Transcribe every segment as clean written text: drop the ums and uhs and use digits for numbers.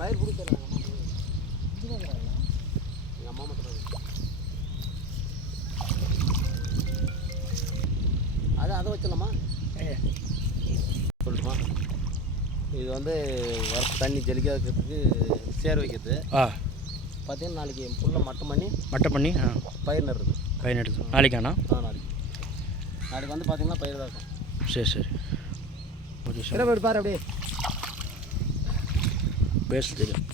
பயிர் கொடுக்குறாங்க எங்கள் அம்மா மட்டும் அதை வச்சிடலாமா சொல்லட்டுமா? இது வந்து வரப்பு தண்ணி ஜெலிக்காக இருக்கிறதுக்கு சேர் வைக்கிறது. பார்த்தீங்கன்னா நாளைக்கு ஃபுல்லாக மட்டை பண்ணி பயிர் நடுறது நாளைக்காண்ணா? நாளைக்கு வந்து பார்த்தீங்கன்னா பயிர் தான் இருக்கும். சரி ஓகே சார். போய்ட்டு பாரு அப்படியே பேச தெரியும்.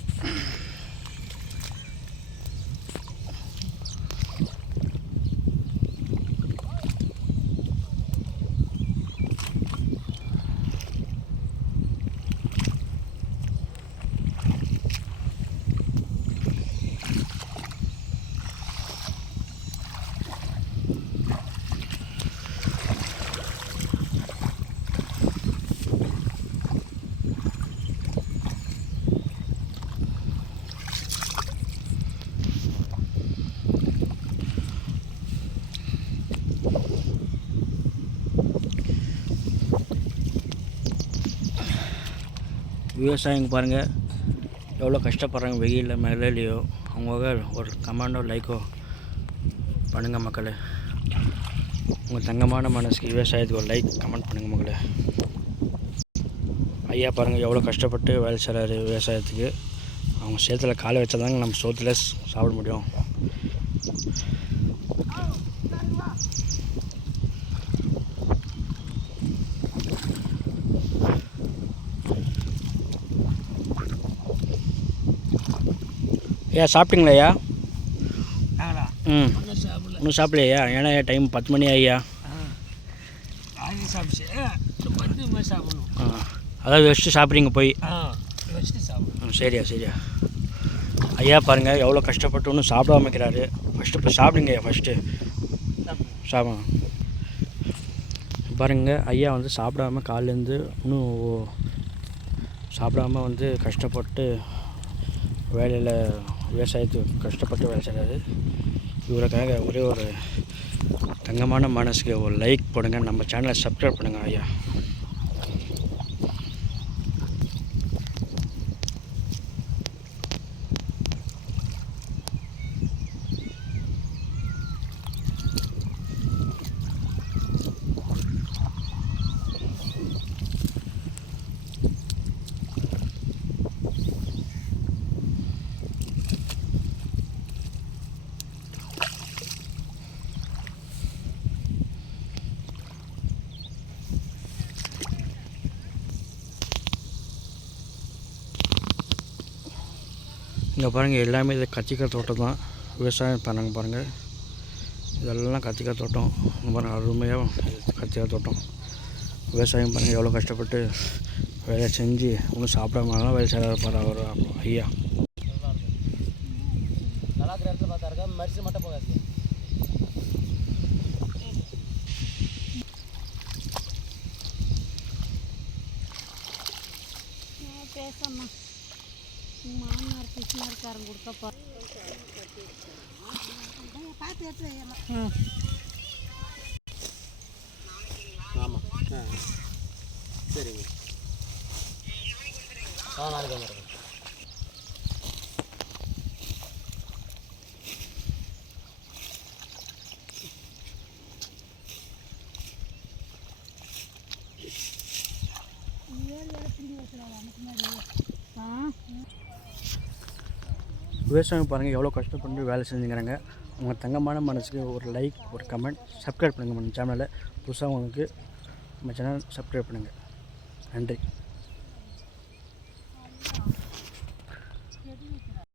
விவசாயிங்க பாருங்கள் எவ்வளோ கஷ்டப்படுறாங்க, வெயிலில் மழையிலையோ. அவங்க ஒரு கமெண்டோ லைக்கோ பண்ணுங்கள் மக்களே. உங்கள் தங்கமான மனசுக்கு விவசாயத்துக்கு ஒரு லைக் கமெண்ட் பண்ணுங்கள் மக்களே. ஐயா பாருங்கள் எவ்வளோ கஷ்டப்பட்டு வேலை செய்கிறாரு விவசாயத்துக்கு. அவங்க சேத்துல காலை வச்சாதாங்க நம்ம சோத்துல சாப்பிட முடியும். ஐயா சாப்பிட்டீங்களா ஐயா? இன்னும் சாப்பிடலையா? ஏன்னா டைம் 10 மணி ஐயா. அதாவது வச்சுட்டு சாப்பிட்றீங்க போய்? சரியா. ஐயா பாருங்கள் எவ்வளோ கஷ்டப்பட்டு ஒன்றும் சாப்பிடாம இருக்கிறாரு. ஃபஸ்ட்டு போய் சாப்பிடுங்க ஐயா. ஃபஸ்ட்டு பாருங்கள் ஐயா வந்து சாப்பிடாமல் காலேருந்து இன்னும் சாப்பிடாமல் வந்து கஷ்டப்பட்டு வேலையில் விவசாயத்துக்கு கஷ்டப்பட்டு வேலை செய்கிறாரு. இவருக்காக ஒரே ஒரு தங்கமான மனசுக்கு ஒரு லைக் போடுங்க. நம்ம சேனலை சப்ஸ்கிரைப் பண்ணுங்கள் ஐயா. இங்கே பாருங்கள் எல்லாமே இது கத்திரிக்காய் தோட்டம் தான் விவசாயம் பண்ணாங்க பாருங்கள். இதெல்லாம் கத்திரிக்காய் தோட்டம். இங்கே பாருங்கள் அருமையாக கத்திரிக்காய் தோட்டம். விவசாயம் பாருங்கள் எவ்வளோ கஷ்டப்பட்டு வேலை செஞ்சு ஒன்றும் சாப்பிடாமலாம் வேலை செய்கிறாரு பாரு அவர் ஐயா. நல்லா இருக்கிற இடத்துல பார்த்தாருக்கா மரிச்சு மட்டும் போகாது. பேசணும் மாமனார் கிருஷ்ணர்காரன் கொடுத்தப்பா பார்த்து எடுத்து ஆமாம் சரிங்க. நாளைக்கு வந்துடுறேன். விவசாயம் பாருங்கள் எவ்வளோ கஷ்டப்பட்டு வேலை செஞ்சுக்கிறாங்க. உங்கள் தங்கமான மனசுக்கு ஒரு லைக் ஒரு கமெண்ட் சப்ஸ்கிரைப் பண்ணுங்கள். நம்ம சேனலை புதுசாக உங்களுக்கு நம்ம சேனல் சப்ஸ்கிரைப் பண்ணுங்கள். நன்றி.